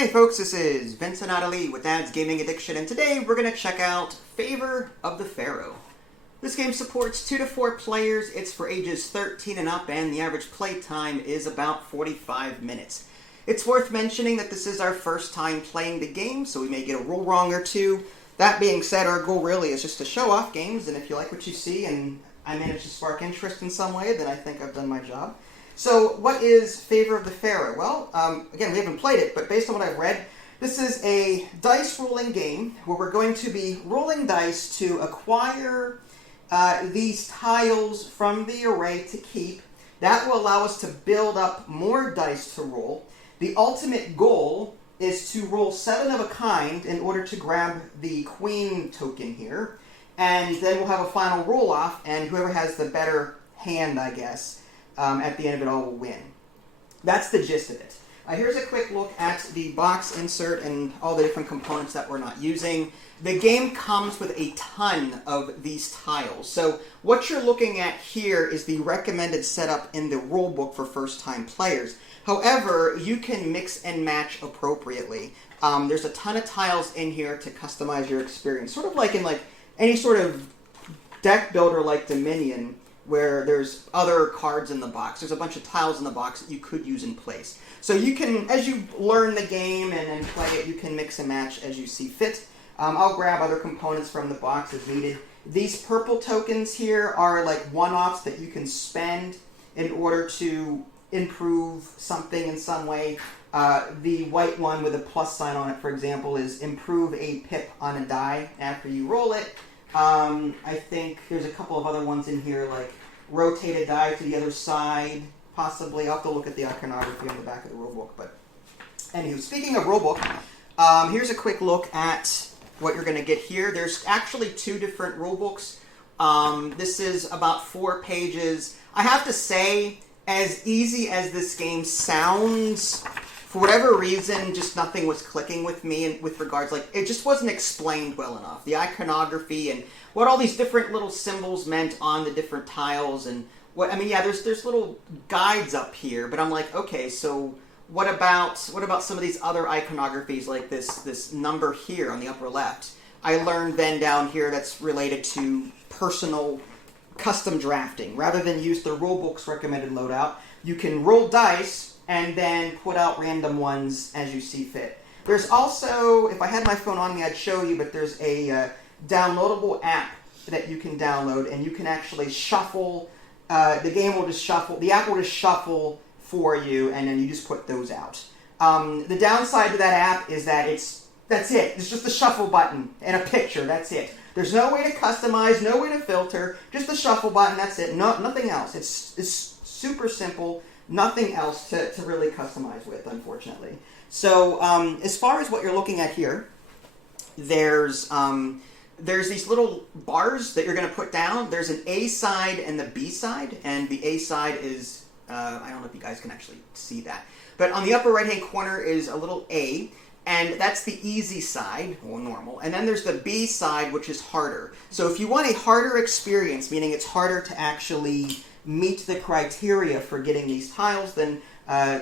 Hey folks, this is Vincent Adelie with Dad's Gaming Addiction, and today we're going to check out Favor of the Pharaoh. This game supports 2 to 4 players, it's for ages 13 and up, and the average play time is about 45 minutes. It's worth mentioning that this is our first time playing the game, so we may get a rule wrong or two. That being said, our goal really is just to show off games, and if you like what you see and I manage to spark interest in some way, then I think I've done my job. So, what is Favor of the Pharaoh? Well, again, we haven't played it, but based on what I've read, this is a dice rolling game where we're going to be rolling dice to acquire these tiles from the array to keep. That will allow us to build up more dice to roll. The ultimate goal is to roll 7 of a kind in order to grab the queen token here, and then we'll have a final roll off, and whoever has the better hand, I guess, at the end of it all will win. That's the gist of it. Here's a quick look at the box insert and all the different components that we're not using. The game comes with a ton of these tiles. So what you're looking at here is the recommended setup in the rulebook for first-time players. However, you can mix and match appropriately. There's a ton of tiles in here to customize your experience. Sort of like in any sort of deck builder like Dominion, where there's other cards in the box. There's a bunch of tiles in the box that you could use in place. So you can, as you learn the game and play it, you can mix and match as you see fit. I'll grab other components from the box as needed. These purple tokens here are like one-offs that you can spend in order to improve something in some way. The white one with a plus sign on it, for example, is improve a pip on a die after you roll it. I think there's a couple of other ones in here, like rotate a die to the other side, possibly. I'll have to look at the iconography on the back of the rulebook. But anywho, speaking of rulebook, here's a quick look at what you're going to get here. There's actually 2 different rulebooks. This is about 4 pages. I have to say, as easy as this game sounds, for whatever reason, just nothing was clicking with me with regards, it just wasn't explained well enough. The iconography and what all these different little symbols meant on the different tiles and there's little guides up here, but I'm like, okay, so what about some of these other iconographies like this number here on the upper left? I learned then down here that's related to personal custom drafting. Rather than use the rulebook's recommended loadout, you can roll dice and then put out random ones as you see fit. There's also, if I had my phone on me, I'd show you, but there's a downloadable app that you can download, and you can actually shuffle. The game will just shuffle. The app will just shuffle for you, and then you just put those out. The downside to that app is that that's it. It's just the shuffle button and a picture. That's it. There's no way to customize, no way to filter. Just the shuffle button. That's it. Nothing else. It's super simple. Nothing else to really customize with, unfortunately. So as far as what you're looking at here, there's these little bars that you're going to put down. There's an A side and the B side, and the A side is, I don't know if you guys can actually see that, but on the upper right-hand corner is a little A, and that's the easy side, or normal, and then there's the B side, which is harder. So if you want a harder experience, meaning it's harder to actually meet the criteria for getting these tiles, then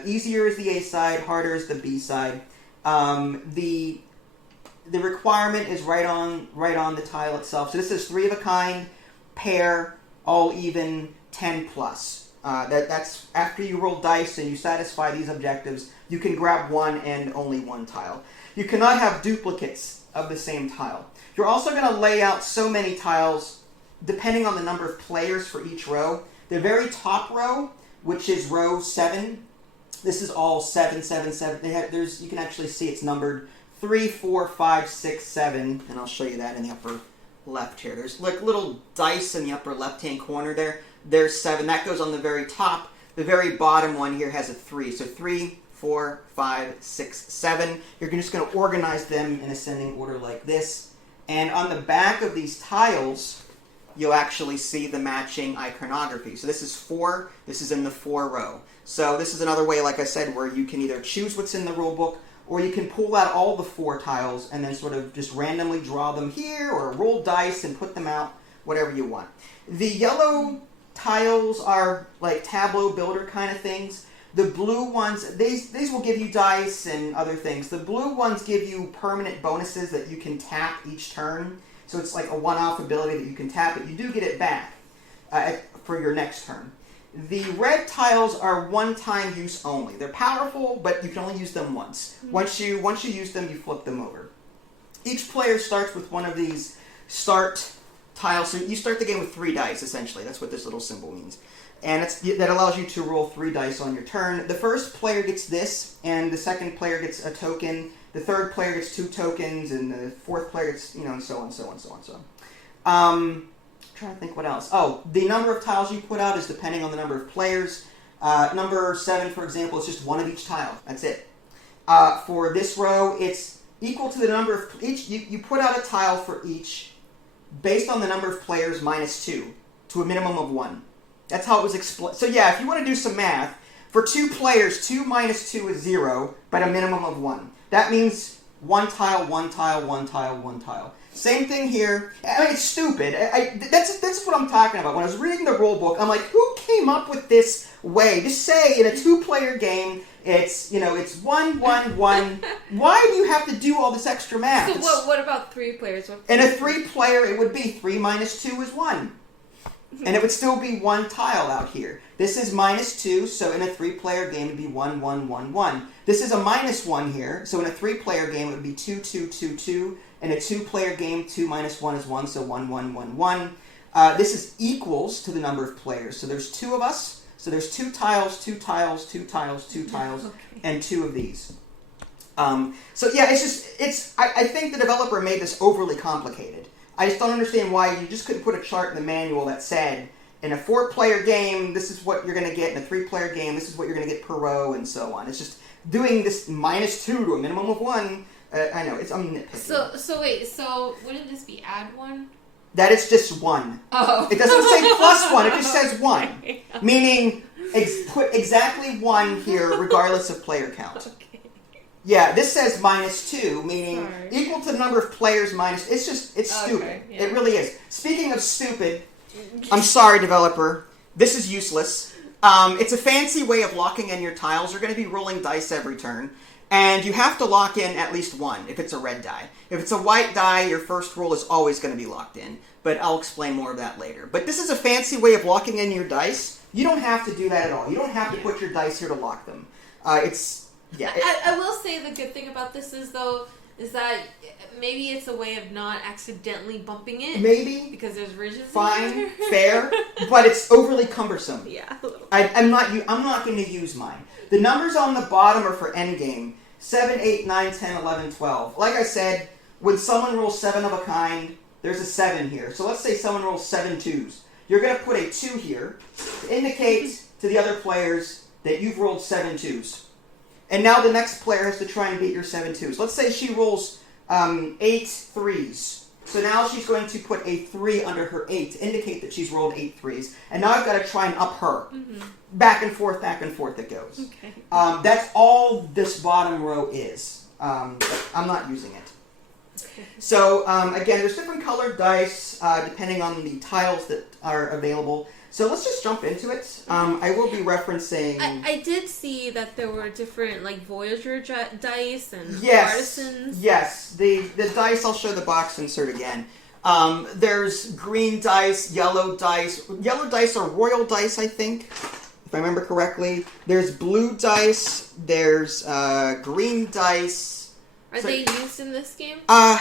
easier is the A side, harder is the B side. The requirement is right on the tile itself. So this is 3 of a kind, pair, all even, 10 plus. That's after you roll dice and you satisfy these objectives, you can grab one and only one tile. You cannot have duplicates of the same tile. You're also going to lay out so many tiles depending on the number of players for each row. The very top row, which is row 7, this is all 7, 7, 7. You can actually see it's numbered 3, 4, 5, 6, 7, and I'll show you that in the upper left here. There's like little dice in the upper left-hand corner there. There's 7. That goes on the very top. The very bottom one here has a 3. So 3, 4, 5, 6, 7. You're just going to organize them in ascending order like this. And on the back of these tiles, you'll actually see the matching iconography. So this is 4. This is in the 4 row. So this is another way, like I said, where you can either choose what's in the rulebook, or you can pull out all the 4 tiles and then sort of just randomly draw them here, or roll dice and put them out, whatever you want. The yellow tiles are like Tableau builder kind of things. The blue ones, these will give you dice and other things. The blue ones give you permanent bonuses that you can tap each turn. So it's like a one-off ability that you can tap it. You do get it back for your next turn. The red tiles are one-time use only. They're powerful, but you can only use them once. Once you use them, you flip them over. Each player starts with one of these start tiles. So you start the game with 3 dice, essentially. That's what this little symbol means. And that allows you to roll 3 dice on your turn. The first player gets this, and the second player gets a token. The third player gets 2 tokens, and the fourth player gets, and so on, so on, so on, so on. Trying to think what else. Oh, the number of tiles you put out is depending on the number of players. Number 7, for example, is just 1 of each tile. That's it. For this row, it's equal to the number of each. You put out a tile for each based on the number of players minus 2 to a minimum of 1. That's how it was explained. So yeah, if you want to do some math, for 2 players, 2 minus 2 is 0, but a minimum of 1. That means 1 tile, 1 tile, 1 tile, 1 tile. Same thing here. I mean, it's stupid. That's what I'm talking about. When I was reading the rule book, I'm like, who came up with this way? Just say in a 2-player game, it's 1, 1, 1. Why do you have to do all this extra math? So what about 3 players? In a 3-player, it would be 3 minus 2 is 1. And it would still be 1 tile out here. This is minus 2, so in a 3-player game, it would be 1, 1, 1, 1. This is a minus 1 here, so in a 3-player game, it would be 2, 2, 2, 2. In a 2-player game, 2 minus 1 is 1, so 1, 1, 1, 1. This is equals to the number of players. So there's 2 of us. So there's 2 tiles, 2 tiles, 2 tiles, 2 tiles, okay. And 2 of these. So yeah, I think the developer made this overly complicated. I just don't understand why you just couldn't put a chart in the manual that said, in a 4-player game, this is what you're going to get. In a 3-player game, this is what you're going to get per row, and so on. It's just doing this minus 2 to a minimum of 1. I know, I'm nitpicking. So wait, so wouldn't this be add 1? That is just 1. Oh. It doesn't say plus 1, it just says 1. Meaning, put exactly 1 here, regardless of player count. Okay. Yeah, this says minus 2, meaning equal to the number of players minus... It's stupid. Okay, yeah. It really is. Speaking of stupid, I'm sorry, developer. This is useless. It's a fancy way of locking in your tiles. You're going to be rolling dice every turn. And you have to lock in at least 1 if it's a red die. If it's a white die, your first roll is always going to be locked in. But I'll explain more of that later. But this is a fancy way of locking in your dice. You don't have to do that at all. You don't have to put your dice here to lock them. Yeah. I will say the good thing about this is that maybe it's a way of not accidentally bumping it. Maybe. Because there's ridges. Fine, fair, but it's overly cumbersome. Yeah, a little. I'm not going to use mine. The numbers on the bottom are for endgame. 7, 8, 9, 10, 11, 12. Like I said, when someone rolls 7 of a kind, there's a 7 here. So let's say someone rolls 7 twos. You're going to put a 2 here to indicate to the other players that you've rolled 7 twos. And now the next player has to try and beat your 7 twos. Let's say she rolls 8 threes. So now she's going to put a 3 under her 8 to indicate that she's rolled 8 threes. And now I've got to try and up her. Mm-hmm. Back and forth it goes. Okay. That's all this bottom row is. But I'm not using it. So again, there's different colored dice depending on the tiles that are available. So let's just jump into it. I will be referencing... I did see that there were different, like, Voyager dice and Artisans. Yes, the dice, I'll show the box insert again. There's green dice, yellow dice. Yellow dice are royal dice, I think, if I remember correctly. There's blue dice. There's green dice. Are they used in this game? I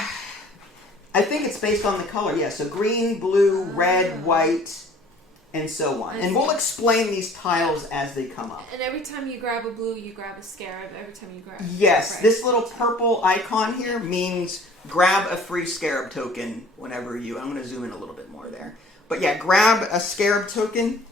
think it's based on the color, yeah. So green, blue, red, white... and so on. And we'll explain these tiles as they come up. And every time you grab a blue, you grab a scarab. Every time you grab... Yes, this little purple icon here means grab a free scarab token whenever you... I'm going to zoom in a little bit more there. But yeah, grab a scarab token.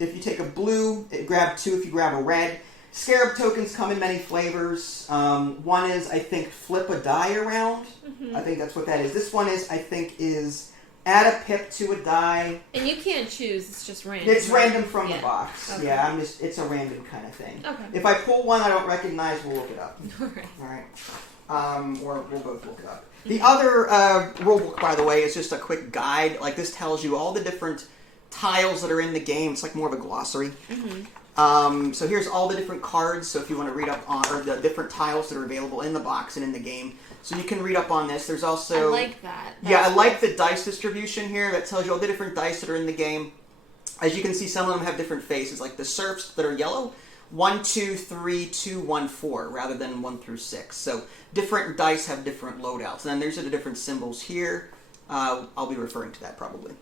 If you take a blue, grab 2 if you grab a red. Scarab tokens come in many flavors. One is, I think, flip a die around. Mm-hmm. I think that's what that is. This one is, I think, is... add a pip to a die. And you can't choose, it's just random. It's random from the box. Okay. Yeah, it's a random kind of thing. Okay. If I pull one I don't recognize, we'll look it up. Alright. Or we'll both look it up. The other rulebook, by the way, is just a quick guide. Like, this tells you all the different tiles that are in the game. It's like more of a glossary. Mm-hmm. So here's all the different cards. So if you want to read up on or the different tiles that are available in the box and in the game, so you can read up on this. There's also I like that. I like the dice distribution here. That tells you all the different dice that are in the game. As you can see, some of them have different faces, like the serfs that are yellow. 1, 2, 3, 2, 1, 4, rather than 1 through 6. So different dice have different loadouts. And then these are the different symbols here. I'll be referring to that probably.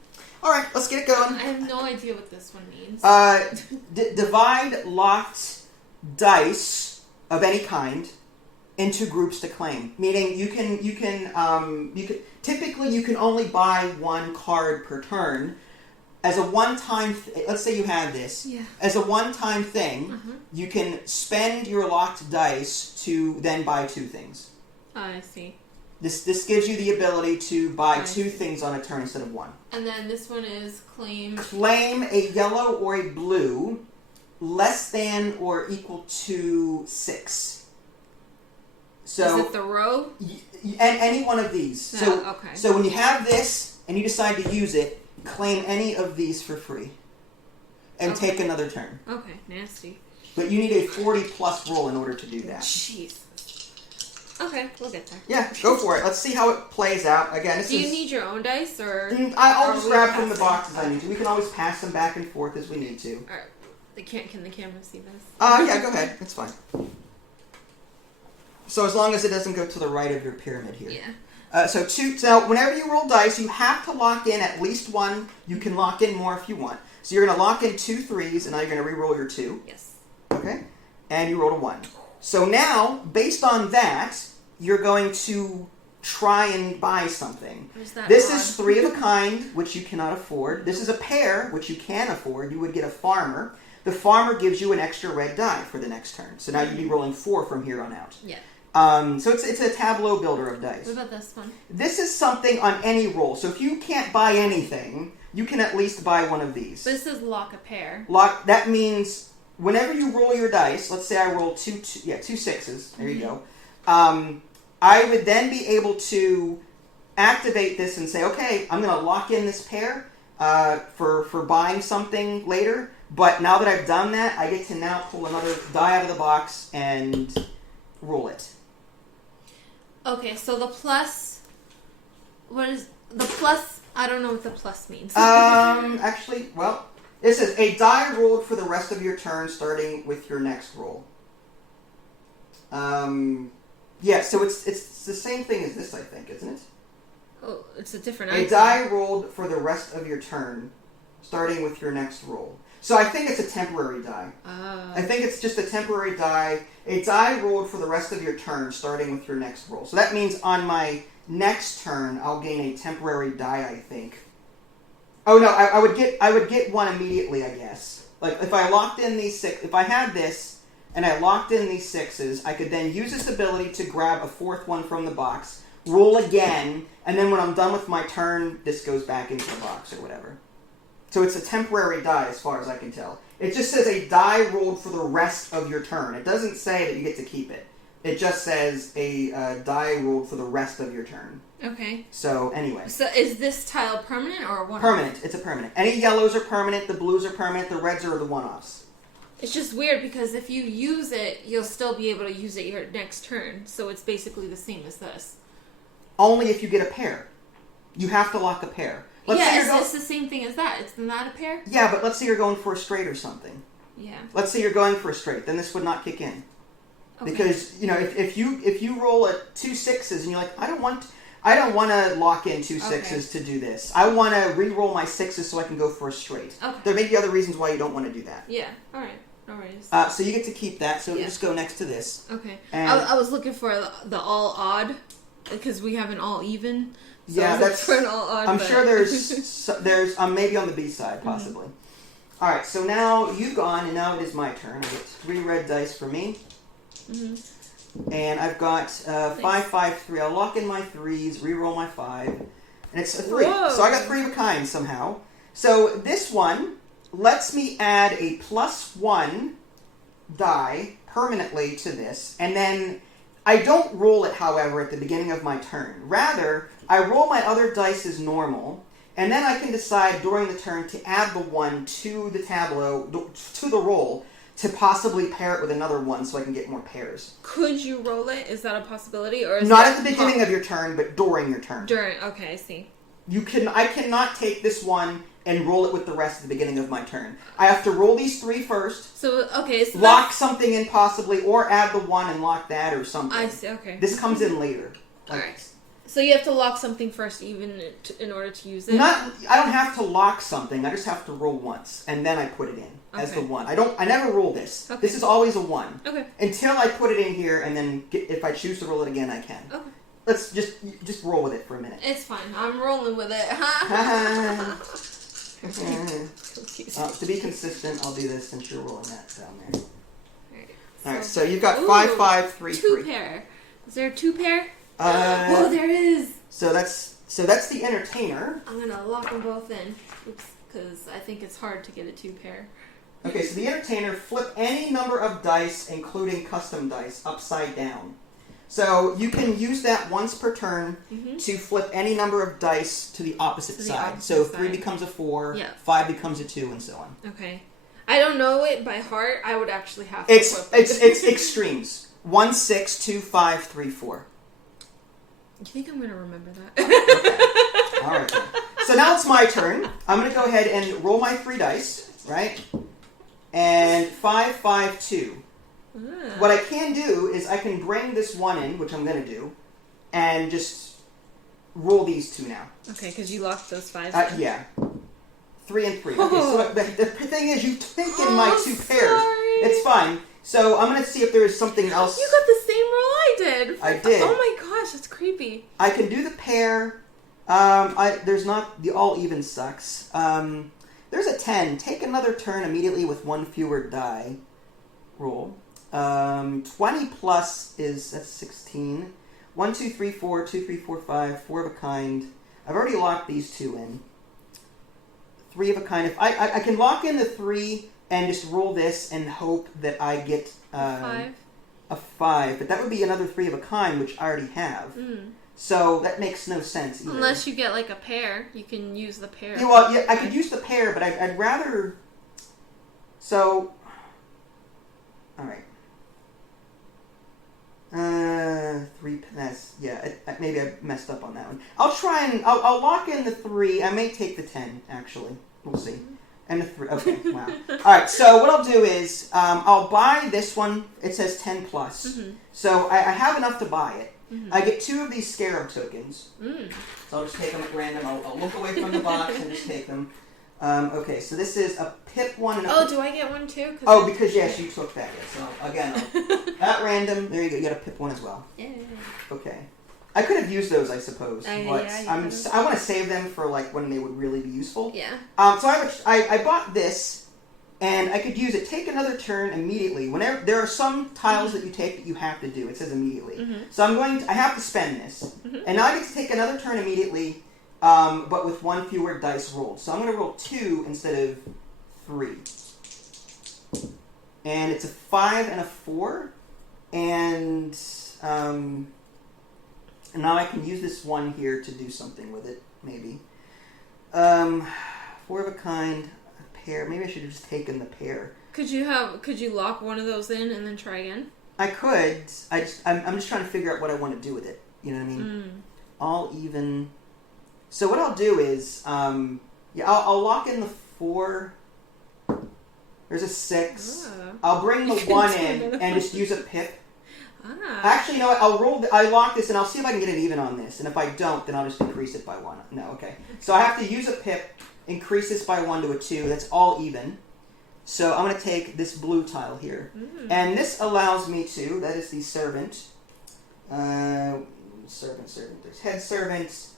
All right, let's get it going. I have no idea what this one means. Divide locked dice of any kind into groups to claim. Meaning you can typically you can only buy one card per turn. As a one-time, let's say you have this. Yeah. As a one-time thing, you can spend your locked dice to then buy 2 things. I see. This gives you the ability to buy 2 things on a turn instead of 1. And then this one is claim. Claim a yellow or a blue less than or equal to 6. So Is it the row? And any one of these. No, So okay. So when you have this and you decide to use it, claim any of these for free. And take another turn. Okay, nasty. But you need a 40+ roll in order to do that. Jeez. Okay, we'll get there. Yeah, go for it. Let's see how it plays out. Again, Do you need your own dice, or...? I'll just grab from the passing? boxes I need to. We can always pass them back and forth as we need to. Alright. Can the camera see this? Yeah, go ahead. It's fine. So as long as it doesn't go to the right of your pyramid here. Yeah. So whenever you roll dice, you have to lock in at least 1. You can lock in more if you want. So you're going to lock in 2 3s, and now you're going to re-roll your 2. Yes. Okay? And you rolled a 1. So now, based on that, you're going to try and buy something. This is 3 of a kind, which you cannot afford. This is a pair, which you can afford. You would get a farmer. The farmer gives you an extra red die for the next turn. So now you'd be rolling 4 from here on out. Yeah. So it's a Tableau builder of dice. What about this one? This is something on any roll. So if you can't buy anything, you can at least buy one of these. This is lock a pair. That means whenever you roll your dice, let's say I roll 2 6s. There you go. I would then be able to activate this and say, okay, I'm going to lock in this pair for buying something later. But now that I've done that, I get to now pull another die out of the box and roll it. Okay, so the plus... What is... The plus... I don't know what the plus means. Actually, well, it says a die rolled for the rest of your turn starting with your next roll. Yeah, so it's the same thing as this, I think, isn't it? Oh, it's a different A item. die rolled for the rest of your turn, starting with your next roll. So I think it's a temporary die. I think it's just a temporary die. A die rolled for the rest of your turn, starting with your next roll. So that means on my next turn, I'll gain a temporary die, I think. Oh no, I would get one immediately, I guess. Like if I locked in these 6, if I had this and I locked in these 6s, I could then use this ability to grab a 4th one from the box, roll again, and then when I'm done with my turn, this goes back into the box or whatever. So it's a temporary die as far as I can tell. It just says a die rolled for the rest of your turn. It doesn't say that you get to keep it. It just says a die rolled for the rest of your turn. Okay. So anyway. So is this tile permanent or a one-off? Permanent. It's a permanent. Any yellows are permanent, the blues are permanent, the reds are the one-offs. It's just weird because if you use it, you'll still be able to use it your next turn. So it's basically the same as this. Only if you get a pair. You have to lock a pair. Let's say it's the same thing as that. It's not a pair? Yeah, but let's say you're going for a straight or something. Yeah. Let's say you're going for a straight, then this would not kick in. Okay. Because, you know, if you roll 2 6s and you're like, I don't want to lock in 2 6s to do this. I want to re-roll my 6s so I can go for a straight. Okay. There may be other reasons why you don't want to do that. Yeah. All right. No worries. So you get to keep that. So just go next to this. Okay. And I was looking for the all odd because we have an all even. So yeah, that's. for an all odd. I'm sure there's maybe on the B side possibly. Mm-hmm. All right. So now you've gone, and now it is my turn. I get 3 red dice for me. Mm-hmm. And I've got 5 5 3. I'll lock in my 3s, re-roll my 5, and it's a 3. Whoa. So I got 3 of a kind somehow. So this one lets me add a +1 die permanently to this, and then I don't roll it, however, at the beginning of my turn. Rather, I roll my other dice as normal, and then I can decide during the turn to add the 1 to the tableau, to the roll, to possibly pair it with another one so I can get more pairs. Could you roll it? Is that a possibility? Or is Not at the beginning of your turn, but during your turn. Okay, I see. I cannot take this one and roll it with the rest at the beginning of my turn. I have to roll these 3 first. So lock something in possibly, or add the 1 and lock that or something. I see, okay. This comes in later. Alright. So you have to lock something first even in order to use it? I don't have to lock something, I just have to roll once, and then I put it in as the 1. I never roll this. Okay. This is always a 1. Okay. Until I put it in here, and then if I choose to roll it again, I can. Okay. Let's just roll with it for a minute. It's fine. I'm rolling with it. To be consistent, I'll do this since you're rolling that down there. Alright, so you've got 5, 5, 3, 3. 2 pair. Is there a 2 pair? Oh, there is. So that's the entertainer. I'm gonna lock them both in. Oops, because I think it's hard to get a 2 pair. Okay, so the entertainer, flip any number of dice, including custom dice, upside down. So you can use that once per turn to flip any number of dice to the opposite side. So 3 becomes a 4, 5 becomes a 2, and so on. Okay. I don't know it by heart. I would actually have to flip it. It's extremes. 1, 6, 2, 5, 3, 4. You think I'm going to remember that? Okay. All right. Then. So now it's my turn. I'm going to go ahead and roll my 3 dice, right? And 5, 5, 2. What I can do is I can bring this 1 in, which I'm going to do, and just roll these 2 now. Okay, because you locked those 5. Yeah. 3 and 3. Okay, so the thing is, you think in my 2 pairs. It's fine. So I'm going to see if there is something else. You got the same roll I did. I did. Oh my gosh, that's creepy. I can do the pair. There's not the all even sucks. There's a 10. Take another turn immediately with 1 fewer die. Roll. 20 plus that's 16. 1, 2, 3, 4, 2, 3, 4, 5, 4 of a kind. I've already locked these 2 in. 3 of a kind. If I can lock in the 3 and just roll this and hope that I get a 5, but that would be another 3 of a kind, which I already have. So that makes no sense either. Unless you get like a pair, you can use the pair. Yeah, I could use the pair, but I'd rather. So, all right. 3. Maybe I messed up on that one. I'll try and I'll lock in the 3. I may take the 10 actually. We'll see. And the 3. Okay, wow. All right. So what I'll do is I'll buy this one. It says 10 plus. So I have enough to buy it. I get 2 of these Scarab Tokens. So I'll just take them at random. I'll look away from the box and just take them. Okay, so this is a pip 1 and a do I get one too? Because yes, you took that. Yes. So again, at random, there you go. You got a pip 1 as well. Yeah. Okay. I could have used those, I suppose. But yeah, I want to save them for like when they would really be useful. Yeah. So I bought this, and I could use it. Take another turn immediately. Whenever there are some tiles that you take that you have to do. It says immediately. So I have to spend this, and now I get to take another turn immediately. But with 1 fewer dice rolled. So I'm going to roll 2 instead of 3. And it's a 5 and a 4. And now I can use this 1 here to do something with it, maybe. 4 of a kind, a pair. Maybe I should have just taken the pair. Could you lock one of those in and then try again? I could. I'm just trying to figure out what I want to do with it. You know what I mean? All even. So what I'll do is, I'll lock in the 4. There's a 6. I'll bring the 1 in and just use a pip. Actually, you know what? I lock this and I'll see if I can get it even on this. And if I don't, then I'll just increase it by 1. No, okay. So I have to use a pip, increase this by 1 to a 2. That's all even. So I'm going to take this blue tile here. And this allows me to, that is the servant. There's head servant.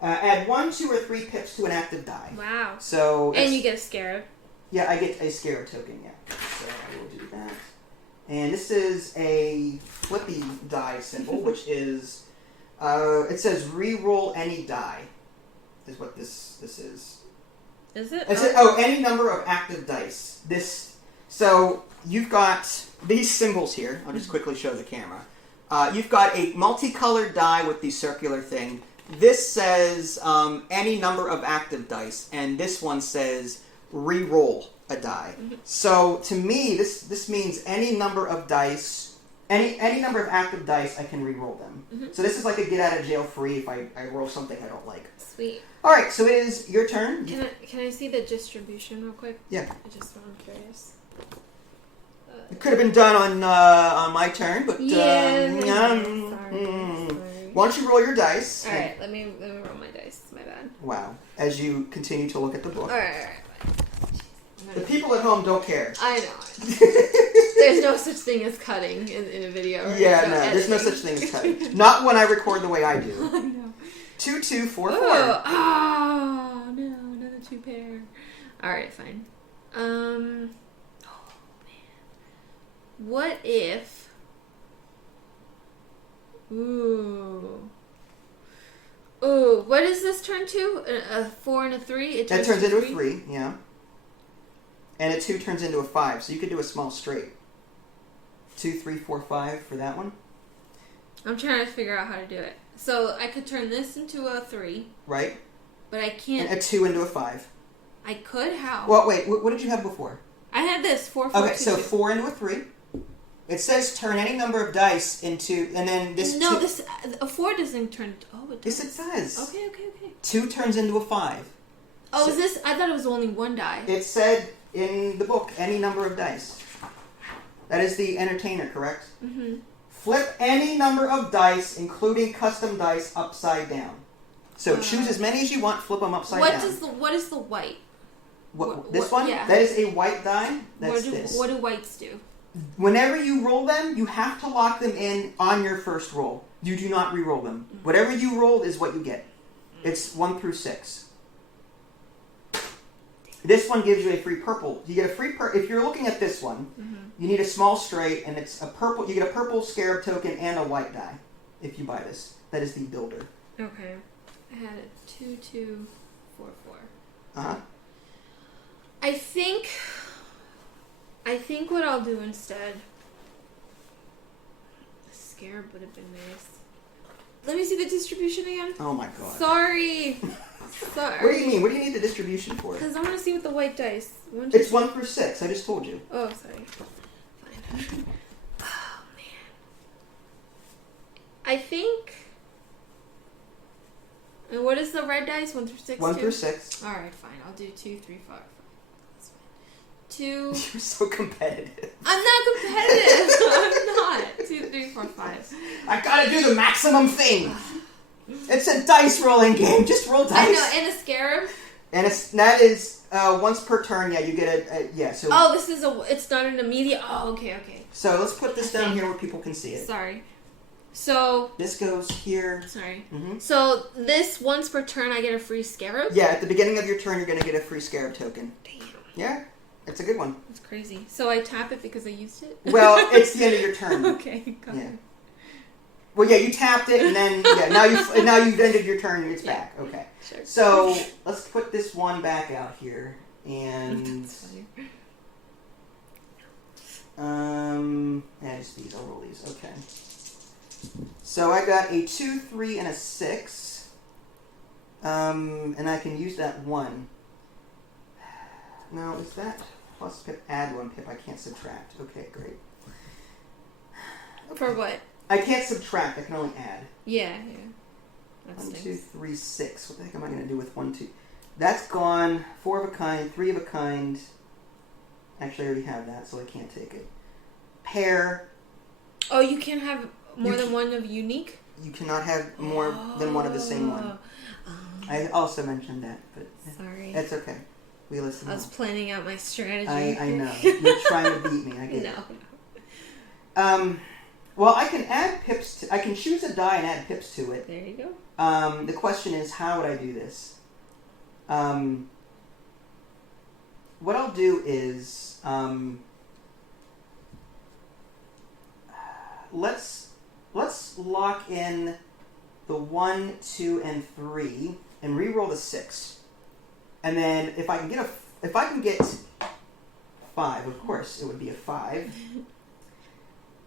Add 1, 2, or 3 pips to an active die. Wow. So and you get a scarab. Yeah, I get a Scarab token, yeah. So I will do that. And this is a flippy die symbol, which is, it says re-roll any die, is what this is. Is it? Any number of active dice. So you've got these symbols here. I'll just quickly show the camera. You've got a multicolored die with the circular thing. This says any number of active dice, and this one says re-roll a die. So to me, this means any number of dice, any number of active dice, I can re-roll them. So this is like a get out of jail free if I roll something I don't like. Sweet. All right, so it is your turn. Can I see the distribution real quick? Yeah. I'm curious. It could have been done on my turn, but sorry. Why don't you roll your dice? All right, let me roll my dice. My bad. Wow. As you continue to look at the book. All right. The people at home don't care. I know. There's no such thing as cutting in a video. Right? Yeah, no, there's no such thing as cutting. Not when I record the way I do. I know. 2, 2, 4, 4. Oh, no, another 2 pair. All right, fine. Oh man, what if? Ooh, what does this turn to? A 4 and a 3. That turns into a 3, yeah. And a 2 turns into a 5, so you could do a small straight. 2, 3, 4, 5 for that one. I'm trying to figure out how to do it. So I could turn this into a 3. Right. But I can't. And a 2 into a 5. I could. How? Well, wait. What did you have before? I had this 4, 4. Okay, 2, so 2. 4 into a 3. It says turn any number of dice into, and then this. No, 2, this a 4 doesn't turn. Oh, it does. Yes, it does. Okay. 2 turns into a 5. Oh, so, is this? I thought it was only 1 die. It said in the book any number of dice. That is the entertainer, correct? Mm-hmm. Flip any number of dice, including custom dice, upside down. So choose as many as you want. Flip them upside down. What is the white? This one? Yeah. That is a white die. That's this. What do whites do? Whenever you roll them, you have to lock them in on your first roll. You do not re-roll them. Whatever you rolled is what you get. It's 1 through 6. This one gives you a free purple. You get a free if you're looking at this one, you need a small straight, and it's a purple. You get a purple Scarab token and a white die if you buy this. That is the builder. Okay. I had a 2, 2, 4, 4. Uh-huh. I think what I'll do instead. A Scarab would have been nice. Let me see the distribution again. Oh my god. Sorry. What do you mean? What do you need the distribution for? Because I want to see what the white dice. It's 1 through 6. I just told you. Oh, sorry. Fine. Oh man. I think. And what is the red dice? 1 through 6. 1 through 6. All right, fine. I'll do 2, 3, 4. That's fine. 2. You're so competitive. I'm not competitive. I'm not. 2, 3, 4, 5. I gotta do the maximum thing. It's a dice rolling game. Just roll dice. I know, and a Scarab. And that is once per turn. Yeah, you get a So. Oh, this is it's not an immediate. Oh, okay. So let's put this down here where people can see it. Sorry. So. This goes here. Sorry. Mm-hmm. So this once per turn, I get a free Scarab. Yeah, at the beginning of your turn, you're gonna get a free Scarab token. Damn. Yeah, it's a good one. That's crazy. So I tap it because I used it. Well, it's the end of your turn. Okay. Got it. Well, yeah, you tapped it, and then now you've ended your turn, and it's back. Okay. Sure. So let's put this one back out here, and just these. I'll roll these. Okay. So I got a 2, 3, and a 6, and I can use that 1. Now is that plus pip? Add 1 pip. I can't subtract. Okay, great. For what? I can't subtract. I can only add. Yeah. 1, 2, 3, 6. What the heck am I going to do with 1, 2? That's gone. 4 of a kind. 3 of a kind. Actually, I already have that, so I can't take it. Pair. Oh, you can't have more than one of unique? You cannot have more than one of the same one. I also mentioned that, but sorry. That's okay. We listen. I was planning out my strategy. I know. You're trying to beat me. I get it. Well, I can add pips. I can choose a die and add pips to it. There you go. The question is, how would I do this? What I'll do is, let's lock in the 1, 2, and 3, and re-roll the 6. And then if I can get 5, of course it would be a 5.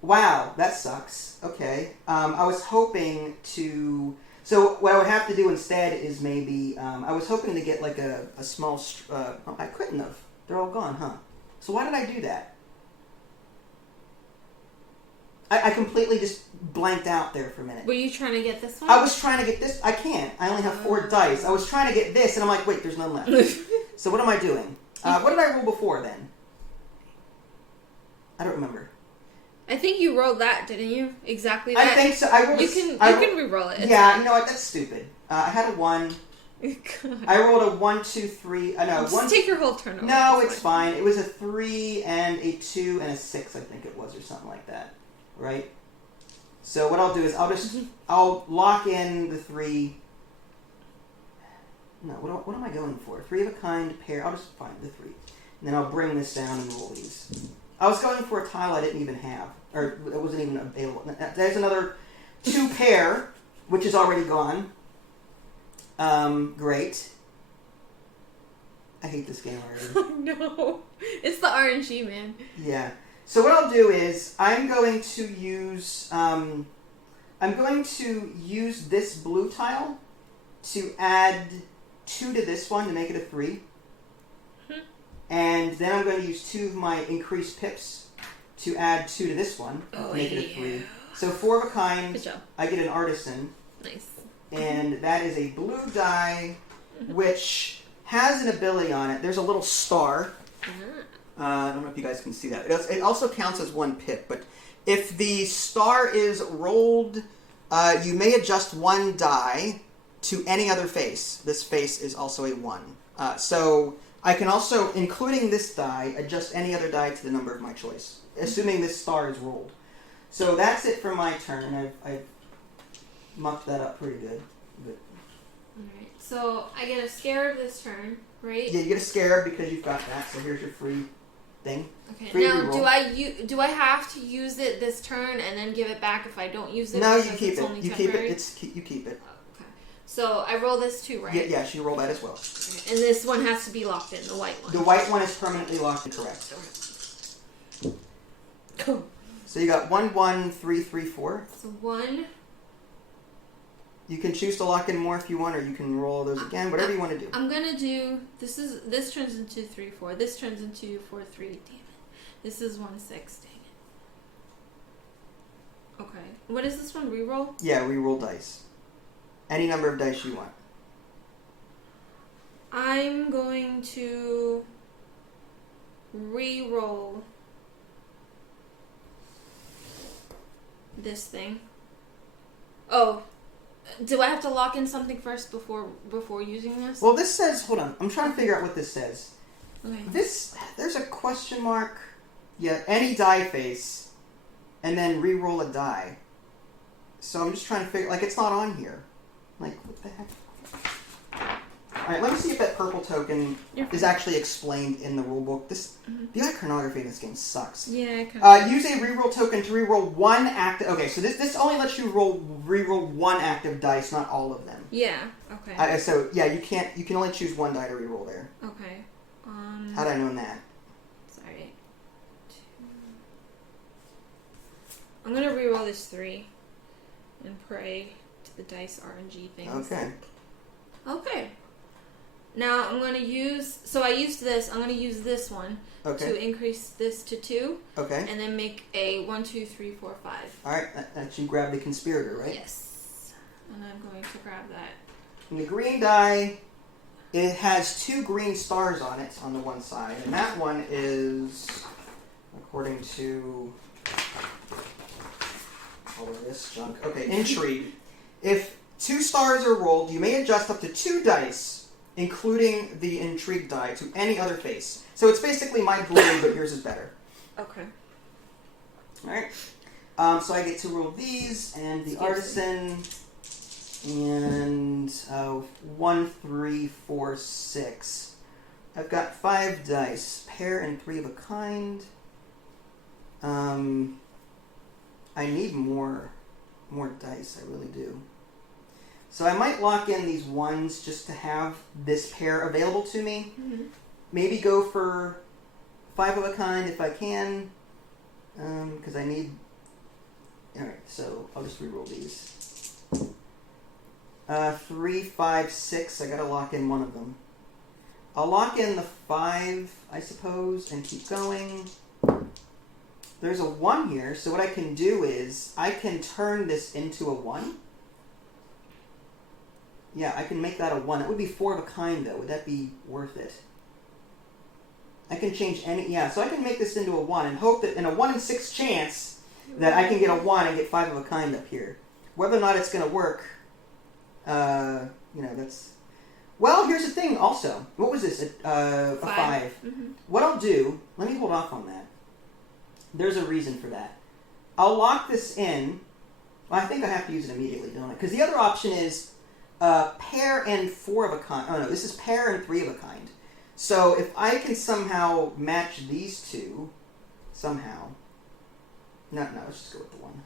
Wow, that sucks. Okay. I was hoping to... So what I would have to do instead is maybe... I was hoping to get like a small... I couldn't have They're all gone, huh? So why did I do that? I completely just blanked out there for a minute. Were you trying to get this one? I was trying to get this. I can't. I only have 4 dice. I was trying to get this, and I'm like, wait, there's none left. So what am I doing? What did I roll before then? I don't remember. I think you rolled that, didn't you? Exactly that. I think so. I rolled you can re-roll it. Yeah, you know what? That's stupid. I had a 1. God. I rolled a 1, 2, 3. No, Just one. take your whole turn over. No, it's fine. It was a 3 and a 2 and a 6, I think it was, or something like that. Right? So what I'll do is I'll lock in the 3. No, what am I going for? 3 of a kind, pair. I'll just find the 3. And then I'll bring this down and roll these. I was going for a tile I didn't even have. Or it wasn't even available. There's another 2 pair, which is already gone. Great. I hate this game already. Oh, no. It's the RNG, man. Yeah. So what I'll do is I'm going to use this blue tile to add 2 to this one to make it a 3. And then I'm going to use 2 of my increased pips to add 2 to this one to make it a 3. So 4 of a kind. Good job. I get an artisan. Nice. And that is a blue die, which has an ability on it. There's a little star. I don't know if you guys can see that. It also counts as 1 pip, but if the star is rolled, you may adjust 1 die to any other face. This face is also a 1. So I can also, including this die, adjust any other die to the number of my choice, assuming this star is rolled. So that's it for my turn. I've mucked that up pretty good. But... Alright, so I get a Scarab this turn, right? Yeah, you get a Scarab because you've got that, so here's your free thing. Okay, free now reroll. do I have to use it this turn and then give it back if I don't use it? No, you because keep it's it. only You keep temporary? it. You keep it. Okay. So I roll this too, right? Yeah, you roll that as well. Okay. And this one has to be locked in, the white one. The white one is permanently locked in, correct. Cool. So you got 1, 1, 3, 3, 4. So 1. You can choose to lock in more if you want, or you can roll those again, whatever you want to do. I'm gonna do this turns into 3, 4. This turns into 4, 3. Damn it. This is 1, 6. Dang it. Okay. What is this one? Reroll? Yeah, re-roll dice. Any number of dice you want. I'm going to re-roll this thing. Oh, do I have to lock in something first before using this? Well, this says, hold on, I'm trying to figure out what this says. Okay. There's a question mark. Yeah, any die face, and then re-roll a die. So I'm just trying to figure, like, it's not on here. Like, what the heck? Alright, let me see if that purple token is actually explained in the rulebook. The iconography in this game sucks. Yeah, I can. Use a reroll token to reroll 1 active... Okay, so this only lets you reroll 1 active dice, not all of them. Yeah, okay. So, yeah, you can only choose 1 die to reroll there. Okay. How'd I know that? Sorry. 2. I'm gonna reroll this 3 and pray to the dice RNG things. Okay. Okay. Now I'm going to use... So I used this. I'm going to use this one to increase this to 2. Okay. And then make a 1, 2, 3, 4, 5. Alright, that you grab the conspirator, right? Yes. And I'm going to grab that. And the green die, it has 2 green stars on it on the one side. And that one is, according to all of this junk. Okay, intrigue. If 2 stars are rolled, you may adjust up to 2 dice, including the intrigue die, to any other face. So it's basically my blue, but yours is better. Okay. Alright. So I get to roll these, and the artisan, and 1, 3, 4, 6. I've got 5 dice, pair and 3 of a kind. I need more dice, I really do. So I might lock in these 1s just to have this pair available to me. Mm-hmm. Maybe go for 5 of a kind if I can, because I need... Alright, so I'll just reroll these. 3, 5, 6, I gotta lock in one of them. I'll lock in the 5, I suppose, and keep going. There's a 1 here, so what I can do is I can turn this into a 1. Yeah, I can make that a 1. It would be 4 of a kind, though. Would that be worth it? I can change any... Yeah, so I can make this into a 1 and hope that in a 1 in 6 chance that I can get a 1 and get 5 of a kind up here. Whether or not it's going to work, that's... Well, here's the thing also. What was this? A 5. Mm-hmm. What I'll do... Let me hold off on that. There's a reason for that. I'll lock this in. Well, I think I have to use it immediately, don't I? Because the other option is pair and 4 of a kind. Oh, no, this is pair and 3 of a kind. So if I can somehow match these two, somehow... No, let's just go with the 1.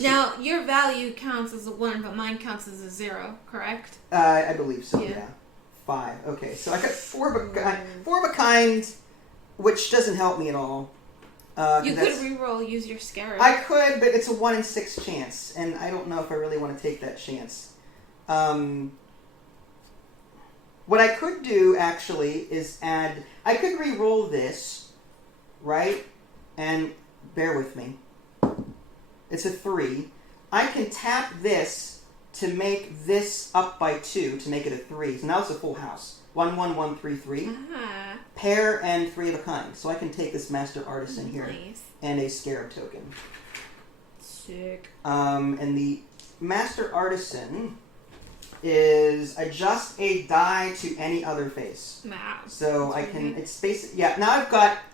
Now, your value counts as a 1, but mine counts as a 0, correct? I believe so, yeah. 5. Okay, so I got 4 of a kind, which doesn't help me at all. You could reroll, use your Scarab. I could, but it's a 1 in 6 chance, and I don't know if I really want to take that chance. What I could do, actually, is add... I could re-roll this, right? And bear with me. It's a 3. I can tap this to make this up by 2 to make it a 3. So now it's a full house. 1, 1, 1, 3, 3. Uh-huh. Pair and 3 of a kind. So I can take this Master Artisan here and a Scarab token. Sick. And the Master Artisan is adjust a die to any other face. Wow. So I can, it's basically, yeah, now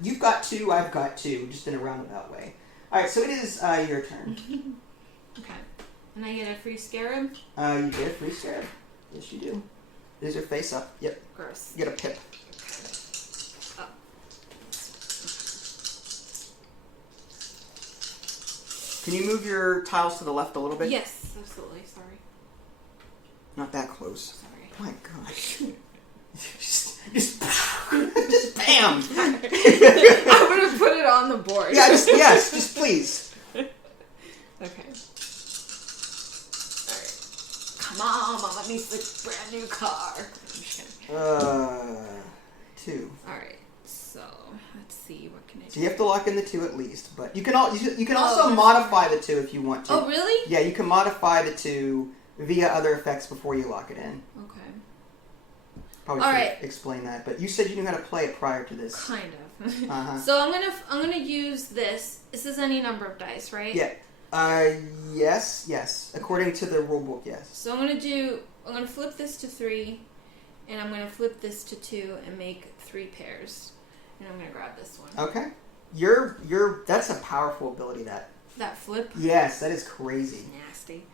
you've got 2, I've got 2, just in a roundabout way. Alright, so it is your turn. Okay. And I get a free Scarab? You get a free Scarab. Yes, you do. Is your face up? Yep. Gross. You get a pip. Oh. Can you move your tiles to the left a little bit? Yes, absolutely. Sorry. Not that close. Sorry. Oh my gosh. just bam! I'm gonna put it on the board. Yeah, just please. Okay. Alright. Come on, Mom, let me switch brand new car. I'm just kidding. 2. Alright, so let's see, what can I do? So you have to lock in the 2 at least, but you can also modify the 2 if you want to. Oh, really? Yeah, you can modify the 2 via other effects before you lock it in. Okay. Probably should explain that, but you said you knew how to play it prior to this. Kind of. Uh-huh. So I'm gonna use this. This is any number of dice, right? Yeah. Yes. According to the rulebook, yes. So I'm gonna flip this to 3, and I'm gonna flip this to 2 and make 3 pairs. And I'm gonna grab this one. Okay. That's a powerful ability, that. That flip? Yes, that is crazy. Nasty.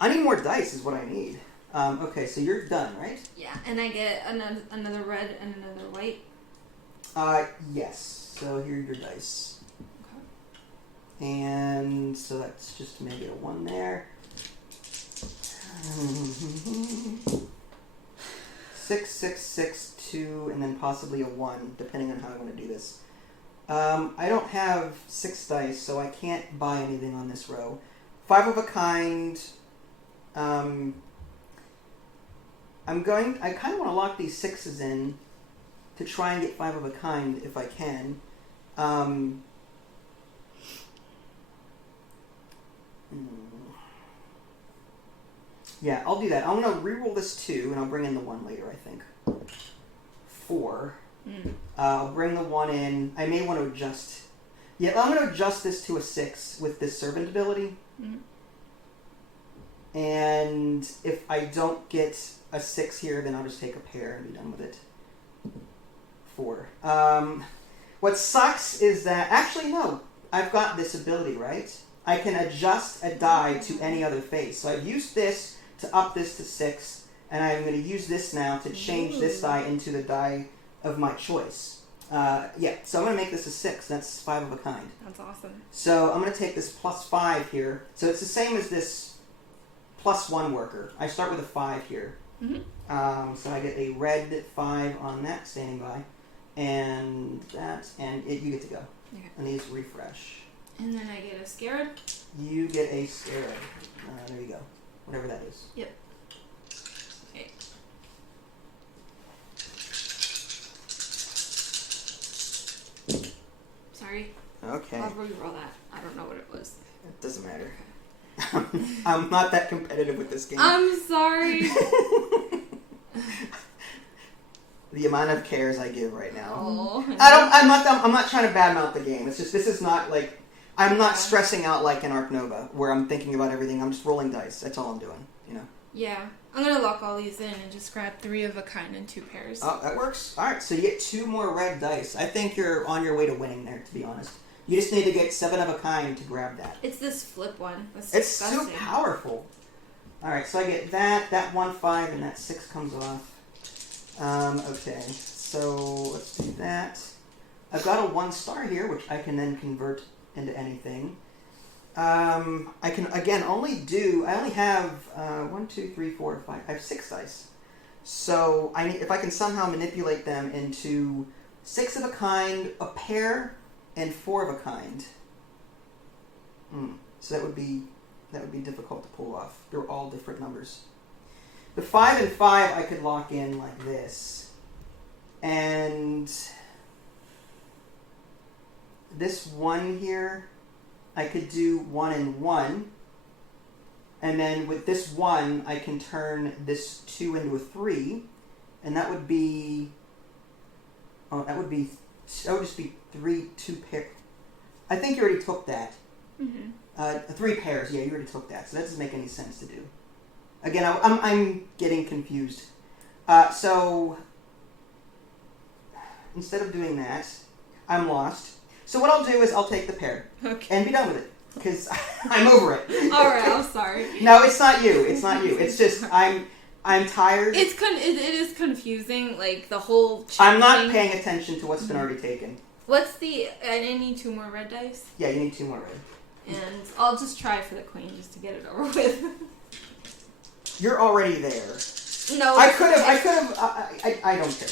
I need more dice is what I need. Okay, so you're done, right? Yeah, and I get another red and another white. Yes. So here are your dice. Okay. And so that's just to make it a 1 there. 6, 6, 6, 2, and then possibly a 1, depending on how I want to do this. I don't have 6 dice, so I can't buy anything on this row. 5 of a kind. I kind of want to lock these 6s in to try and get 5 of a kind if I can. Yeah, I'll do that. I'm going to reroll this 2, and I'll bring in the 1 later, I think. 4. I'll bring the 1 in. I may want to adjust. Yeah, I'm going to adjust this to a 6 with this servant ability. And if I don't get a 6 here, then I'll just take a pair and be done with it. 4. What sucks is that... Actually, no. I've got this ability, right? I can adjust a die to any other face. So I've used this to up this to 6, and I'm going to use this now to change this die into the die of my choice. Yeah, so I'm going to make this a 6. That's 5 of a kind. That's awesome. So I'm going to take this plus 5 here. So it's the same as this plus 1 worker. I start with a 5 here. So I get a red 5 on that standing by. And that, and you get to go. Okay. And these refresh. And then I get a Scarab. You get a Scarab. There you go. Whatever that is. Yep. Okay. re-roll that. I don't know what it was. It doesn't matter. I'm not that competitive with this game. I'm sorry. The amount of cares I give right now. Oh, I'm not trying to badmouth the game. It's just this is not like I'm not stressing out like in Ark Nova where I'm thinking about everything. I'm just rolling dice. That's all I'm doing. You know. Yeah, I'm gonna lock all these in and just grab 3 of a kind and 2 pairs. Oh, that works. All right, so you get 2 more red dice. I think you're on your way to winning there. To be honest, you just need to get 7 of a kind to grab that. It's this flip one. That's It's disgusting. so powerful. All right, so I get that 1 5, and that 6 comes off. Okay, so let's do that. I've got a 1 star here, which I can then convert into anything. I can again I only have 1, 2, 3, 4, 5. I have 6 dice. So if I can somehow manipulate them into 6 of a kind, a pair, and 4 of a kind. So that would be difficult to pull off. They're all different numbers. The 5 and 5 I could lock in like this. And this 1 here, I could do 1 and 1. And then with this 1, I can turn this 2 into a 3. And that would be... that would just be 3, 2 pair. I think you already took that. Mm-hmm. 3 pairs, yeah, you already took that. So that doesn't make any sense to do. Again, I'm getting confused. So instead of doing that, I'm lost. So what I'll do is I'll take the pair and be done with it because I'm over it. All right, I'm sorry. No, it's not you. It's not you. It's just I'm tired. It is confusing, like the whole. I'm not paying attention to what's been already taken. What's the? I need 2 more red dice. Yeah, you need 2 more red. And I'll just try for the queen just to get it over with. You're already there. No. I could have. I don't care.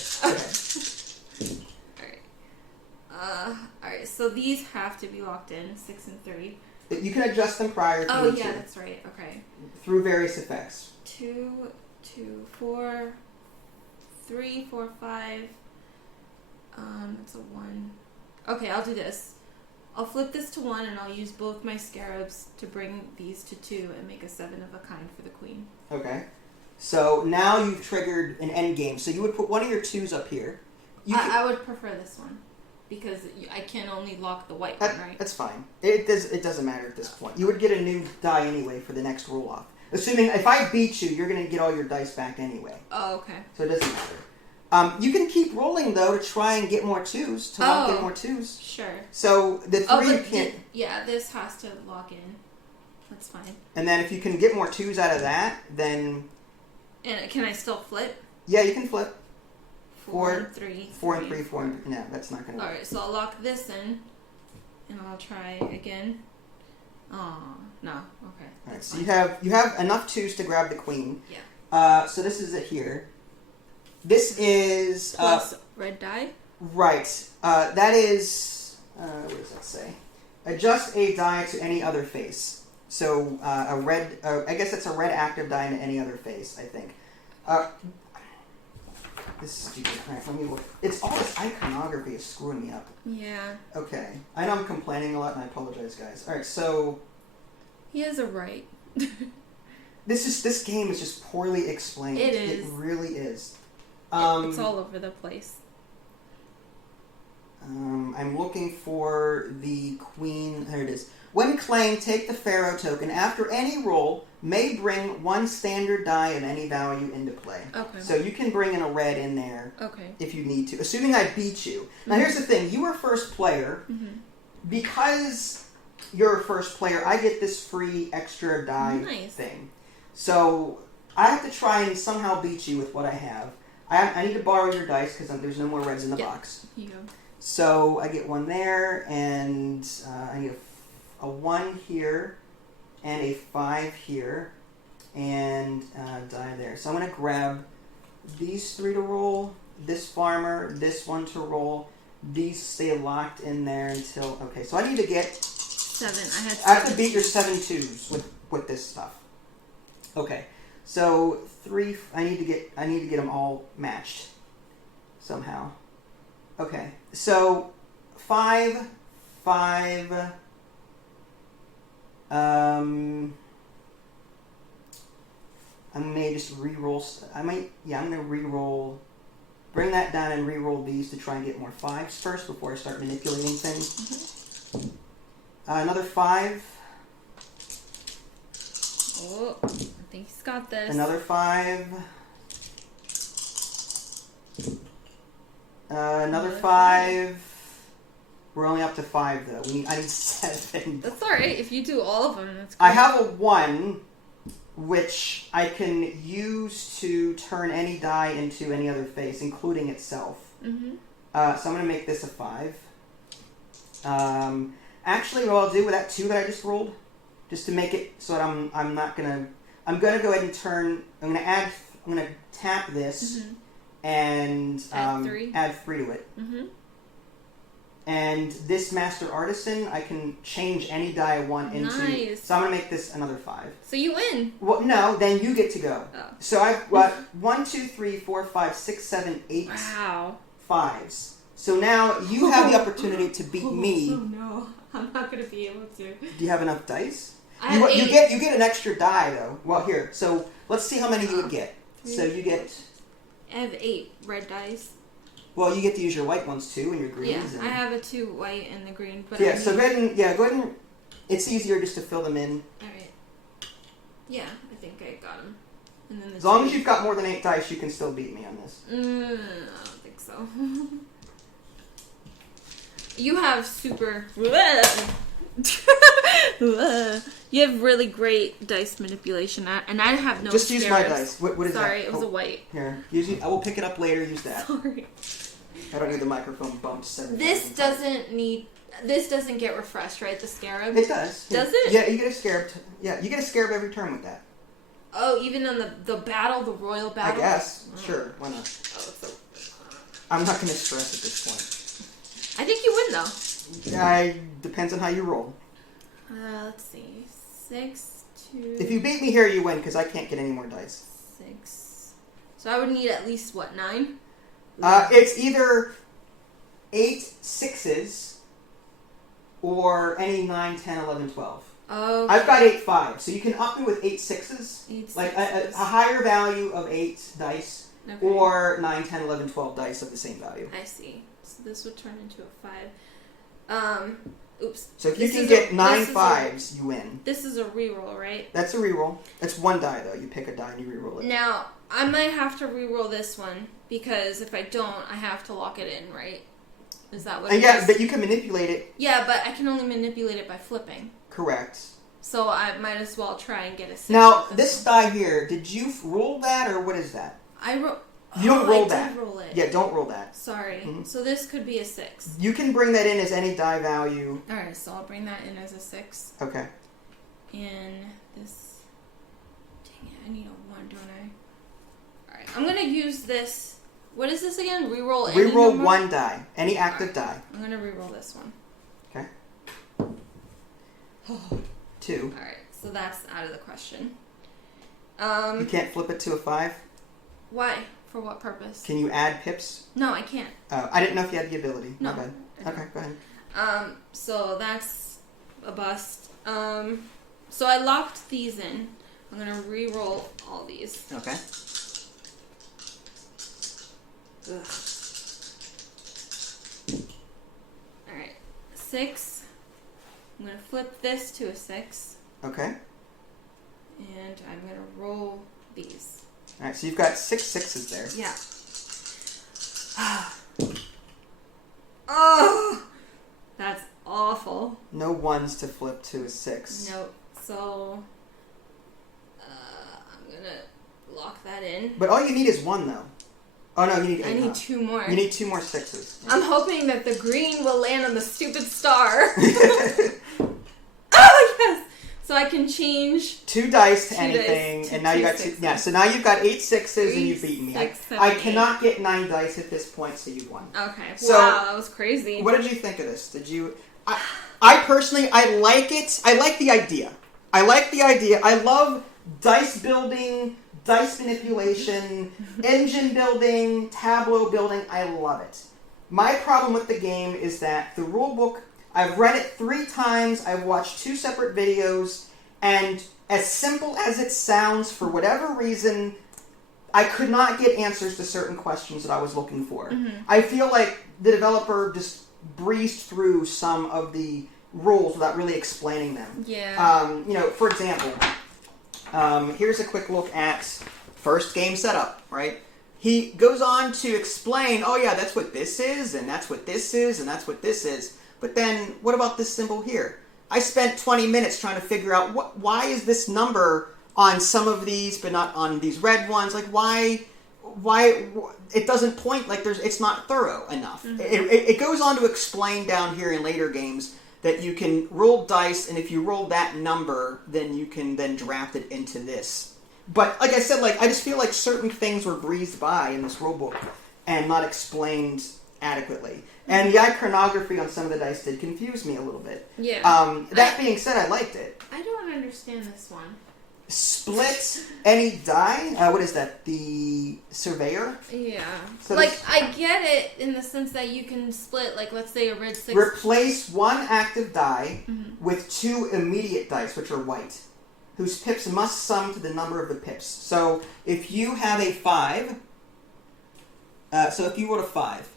Okay. Alright, so these have to be locked in, 6 and 3. You can adjust them prior to Oh, yeah, that's right. Okay. Through various effects. 2, 2, 4, 3, 4, 5. It's a 1. Okay, I'll do this. I'll flip this to 1 and I'll use both my scarabs to bring these to 2 and make a 7 of a kind for the queen. Okay. So now you've triggered an end game. So you would put one of your 2s up here. I would prefer this one because I can only lock the white one, right? That's fine. It doesn't matter at this point. You would get a new die anyway for the next roll off. Assuming if I beat you, you're going to get all your dice back anyway. Oh, okay. So it doesn't matter. You can keep rolling though to try and get more 2s, to lock in more 2s. Sure. So the 3 can't. Yeah, this has to lock in. That's fine. And then if you can get more 2s out of that, then. And can I still flip? Yeah, you can flip. 4 and 3. 4 and 3, 4 and... No, that's not going to work. Alright, so I'll lock this in. And I'll try again. Oh, no. Okay. Alright, so you have enough 2s to grab the queen. Yeah. So this is it here. This is... Plus red die? Right. That is... what does that say? Adjust a die to any other face. So a red... I guess it's a red active die to any other face, I think. This is stupid. Alright, let me look. It's all this iconography is screwing me up. Yeah. Okay. I know I'm complaining a lot and I apologize, guys. Alright, so... He has a right. This game is just poorly explained. It is. It really is. It's all over the place. I'm looking for the queen. There it is. When claimed, take the Pharaoh token. After any roll, may bring 1 standard die of any value into play. Okay. So you can bring in a red in there if you need to, assuming I beat you. Now here's the thing. You were first player. Mm-hmm. Because you're first player, I get this free extra die thing. So I have to try and somehow beat you with what I have. I need to borrow your dice because there's no more reds in the box. Here you go. So I get 1 there, and I need a 1 here, and a 5 here, and die there. So I'm going to grab these 3 to roll, this farmer, this 1 to roll. These stay locked in there until... Okay, so I need to get... 7. I have to beat your 7 2s with this stuff. Okay, so 3... I need to get them all matched somehow. Okay, so 5, 5. I may just re-roll. I'm gonna re-roll. Bring that down and re-roll these to try and get more 5s first before I start manipulating things. Another 5. Oh, I think he's got this. Another 5. Another 5. We're only up to 5 though. I need 7. That's alright. If you do all of them, that's great. I have a 1, which I can use to turn any die into any other face, including itself. Mm-hmm. So I'm going to make this a 5. Actually, what I'll do with that 2 that I just rolled, just to make it so that I'm not going to... I'm going to go ahead and turn... I'm going to tap this and add 3 to it. Mm-hmm. And this Master Artisan, I can change any die I want into. Nice. So I'm going to make this another 5. So you win. Well, no, then you get to go. Oh. So I've got 1, 2, 3, 4, 5, 6, 7, 8 Wow. 5s. So now you have the opportunity to beat me. Oh no, I'm not going to be able to. Do you have enough dice? I have 8. You get an extra die though. Well, here. So let's see how many you would get. 3, so you get. I have 8 red dice. Well, you get to use your white ones too and your greens. Yeah, and... I have a 2 white and the green. But yeah. So go ahead and it's easier just to fill them in. All right. Yeah, I think I got them. And then As long as you've got more than 8 dice, you can still beat me on this. I don't think so. You have super... You have really great dice manipulation, and I have no Just use my scarabs. dice. What is Sorry, that? it was a white. Here. I will pick it up later. Use that. Sorry. I don't need the microphone bumped 7 This times. This doesn't get refreshed, right? The scarab? It does. Does it? Yeah, you get a scarab. You get a scarab every turn with that. Oh, even on the battle, the royal battle? I guess. Oh. Sure. Why not? Oh, it's I'm not going to stress at this point. I think you win, though. Depends on how you roll. Let's see. 6, 2... If you beat me here, you win, because I can't get any more dice. 6... So I would need at least, what, 9? It's either 8 6s or any 9, 10, 11, 12. Okay. I've got 8 5s, so you can up me with 8 6s. 8 Like sixes. a higher value of 8 dice, Okay. or 9, 10, 11, 12 dice of the same value. I see. So this would turn into a 5. Oops. So if you This can is get a- 9 this is 5s, you win. This is a reroll, right? That's a reroll. That's 1 die, though. You pick a die and you reroll it. Now, I might have to reroll this one, because if I don't, I have to lock it in, right? Is that what it Yeah, is? but you can manipulate it. Yeah, but I can only manipulate it by flipping. Correct. So I might as well try and get a 6. Now, with this die here, did you roll that, or what is that? I roll... You don't roll I that. did roll it. Yeah, don't roll that. Sorry. Mhm. So this could be a 6. You can bring that in as any die value. Alright, so I'll bring that in as a 6. Okay. And this... Dang it, I need a 1, don't I? Alright, I'm gonna use this... What is this again? Reroll any Reroll number? 1 die. Any active die. I'm gonna reroll this one. Okay. 2. Alright, so that's out of the question. You can't flip it to a 5? Why? For what purpose? Can you add pips? No, I can't. I didn't know if you had the ability. No. My bad. Okay, go ahead. So that's a bust. So I locked these in. I'm gonna re-roll all these. Okay. Ugh. Alright. 6. I'm gonna flip this to a 6. Okay. And I'm gonna roll these. Alright, so you've got 6 6s there. Yeah. Oh! That's awful. No 1s to flip to a 6. Nope. So, I'm gonna lock that in. But all you need is 1, though. Oh, no, you need 8. I need 2 more. You need 2 more 6s. I'm hoping that the green will land on the stupid star. Oh, yes! So I can change 2 dice to 2 anything, dice to and now you 2 got 2. sixes. Yeah, so now you've got 8 6s, and you've beaten me. 6, 7, I 8. cannot get 9 dice at this point, so you've won. Okay. So, wow, that was crazy. What did you think of this? Did you... I personally, I like it. I like the idea. I love dice building, dice manipulation, engine building, Tableau building. I love it. My problem with the game is that the rulebook... I've read it 3 times. I've watched 2 separate videos. And as simple as it sounds, for whatever reason, I could not get answers to certain questions that I was looking for. I feel like the developer just breezed through some of the rules without really explaining them. Yeah. For example, here's a quick look at first game setup, right? He goes on to explain, oh yeah, that's what this is, and that's what this is, and that's what this is. But then, what about this symbol here? I spent 20 minutes trying to figure out why is this number on some of these, but not on these red ones. Like, why it doesn't point like it's not thorough enough. It goes on to explain down here in later games that you can roll dice, and if you roll that number, then you can then draft it into this. But like I said, I just feel like certain things were breezed by in this rulebook and not explained adequately. And the iconography on some of the dice did confuse me a little bit. Yeah. That being said, I liked it. I don't understand this one. Split any die? What is that? The Surveyor? Yeah. So I get it in the sense that you can split, let's say a red 6. Replace 1 active die with 2 immediate dice, which are white, whose pips must sum to the number of the pips. So if you have a 5, if you rolled a 5,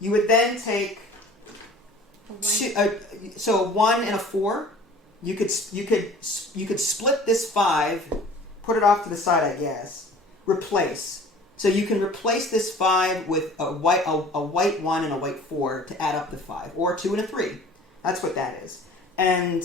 you would then take a 1 and a 4. You could split this 5, put it off to the side, I guess. Replace. So you can replace this 5 with a white 1 and a white 4 to add up the 5, or a 2 and a 3. That's what that is. And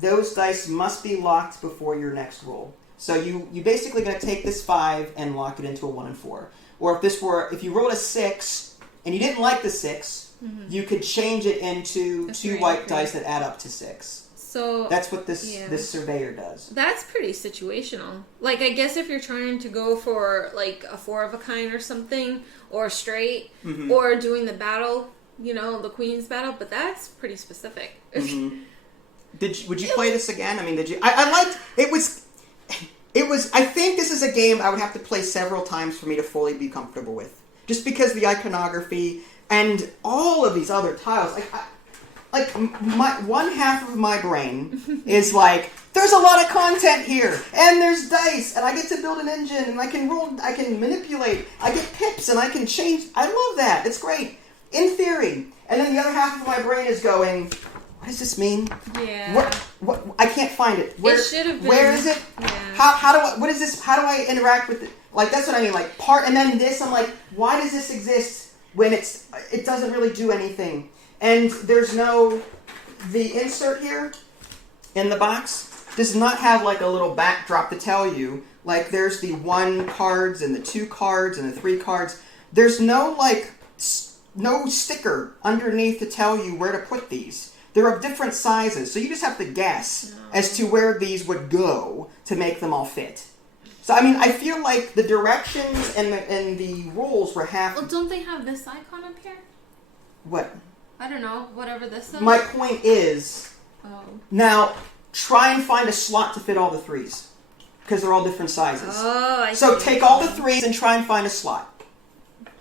those dice must be locked before your next roll. So you basically going to take this 5 and lock it into a 1 and 4. Or if you rolled a 6 and you didn't like the 6, you could change it into 2 white dice that add up to 6. So that's what this Surveyor does. That's pretty situational. I guess if you're trying to go for a 4 of a kind or something, or straight, or doing the battle, the Queen's battle, but that's pretty specific. Would you play this again? I mean, did you? I liked it. Was I think this is a game I would have to play several times for me to fully be comfortable with, just because the iconography and all of these other tiles. One half of my brain is there's a lot of content here, and there's dice, and I get to build an engine, and I can roll, I can manipulate, I get pips, and I can change. I love that. It's great, in theory. And then the other half of my brain is going, what does this mean? Yeah. What? I can't find it. It should have been. Where is it? Yeah. How do I? What is this? How do I interact with it? That's what I mean. And then this. I'm why does this exist when it doesn't really do anything? And there's the insert here in the box does not have a little backdrop to tell you. There's the 1 cards and the 2 cards and the 3 cards. There's no no sticker underneath to tell you where to put these. They're of different sizes, so you just have to guess as to where these would go to make them all fit. So I mean, I feel like the directions and the rules were half. Well, don't they have this icon up here? What? I don't know, whatever this is. My point is, now try and find a slot to fit all the 3s, because they're all different sizes. Oh, I see. So take all the 3s and try and find a slot.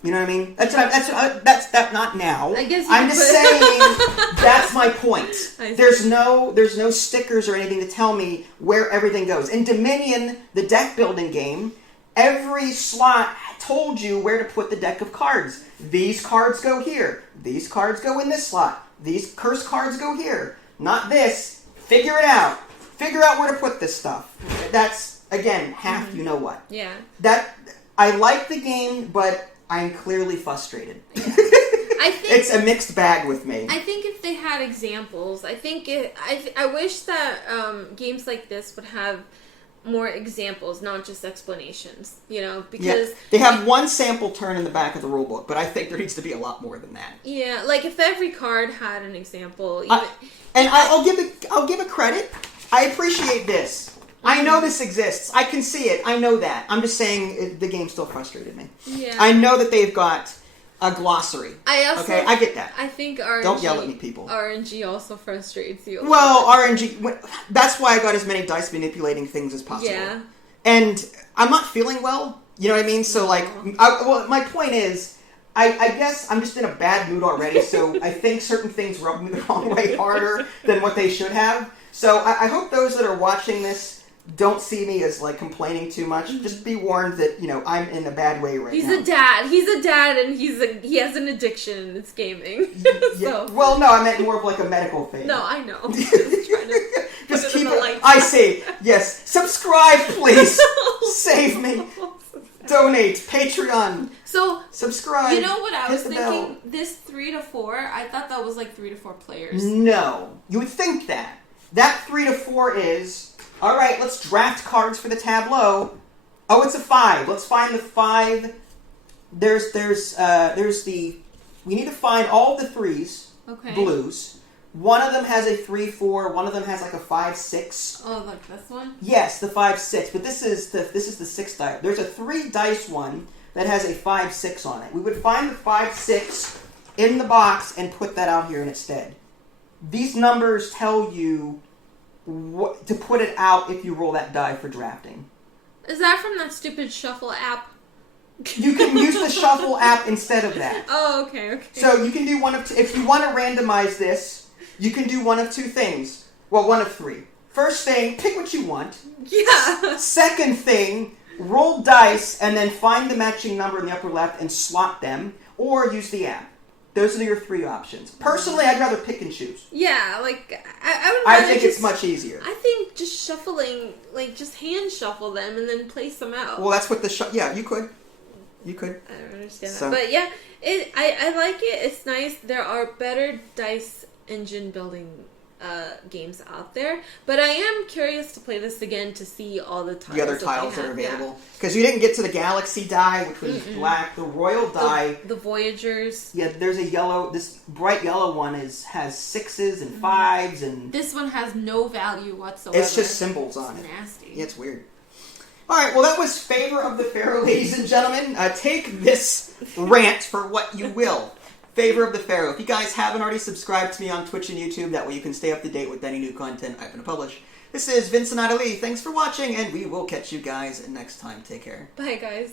You know what I mean? That's not now. I guess I'm just saying that's my point. There's no stickers or anything to tell me where everything goes. In Dominion, the deck building game, every slot told you where to put the deck of cards. These cards go here. These cards go in this slot. These curse cards go here. Not this. Figure it out. Figure out where to put this stuff. That's, again, half you know what. Yeah. I like the game, but I'm clearly frustrated. Yeah. I think it's a mixed bag with me. I think if they had examples, I wish that games like this would have more examples, not just explanations, because... they have one sample turn in the back of the rulebook, but I think there needs to be a lot more than that. Yeah, if every card had an example... I'll give a credit. I appreciate this. I know this exists. I can see it. I know that. I'm just saying the game still frustrated me. Yeah. I know that they've got a glossary. I get that. I think RNG... Don't yell at me, people. RNG also frustrates you. Well, RNG... That's why I got as many dice manipulating things as possible. Yeah. And I'm not feeling well. You know what I mean? So, my point is, I guess I'm just in a bad mood already, so I think certain things rub me the wrong way harder than what they should have. So I hope those that are watching this don't see me as like complaining too much. Just be warned that I'm in a bad way right now. He's a dad. He's a dad, and he has an addiction, and it's gaming. Yeah. Well, no, I meant more of like a medical thing. No, I know. I'm just trying to just put keep it in the light. I see. Yes, subscribe, please. Save me. Donate. Patreon. So subscribe. You know what I was hit the thinking? bell. This 3 to 4. I thought that was like 3 to 4 players. No, you would think that. That 3 to 4 is. All right, let's draft cards for the Tableau. Oh, it's a 5. Let's find the 5. There's the. We need to find all the 3s. Okay. Blues. One of them has a 3-4. One of them has like a 5-6. Oh, like this one? Yes, the 5-6. But this is the 6 die. There's a 3 dice one that has a 5-6 on it. We would find the 5-6 in the box and put that out here instead. These numbers tell you what to put it out if you roll that die for drafting. Is that from that stupid shuffle app? You can use the shuffle app instead of that. Oh, okay. So you can do one of two. If you want to randomize this, you can do one of 2 things. Well, one of 3. First thing, pick what you want. Yeah. Second thing, roll dice and then find the matching number in the upper left and slot them, or use the app. Those are your 3 options. Personally, I'd rather pick and choose. Yeah, like, I think it's much easier. I think just shuffling, like, just hand shuffle them and then place them out. Well, that's what the yeah, you could. You could. I don't understand that. But yeah, I like it. It's nice. There are better dice engine building games out there. But I am curious to play this again to see all the tiles. The other tiles that are available. Because you didn't get to the Galaxy die, which was black. The Royal die. The Voyagers. Yeah, there's a yellow. This bright yellow one has 6s and 5s and. This one has no value whatsoever. It's just symbols on it. Nasty. Yeah, it's weird. All right, well, that was Favor of the Pharaoh, ladies and gentlemen. Take this rant for what you will. Favor of the Pharaoh. If you guys haven't already subscribed to me on Twitch and YouTube, that way you can stay up to date with any new content I'm going to publish. This is Vincent Ali. Thanks for watching, and we will catch you guys next time. Take care. Bye, guys.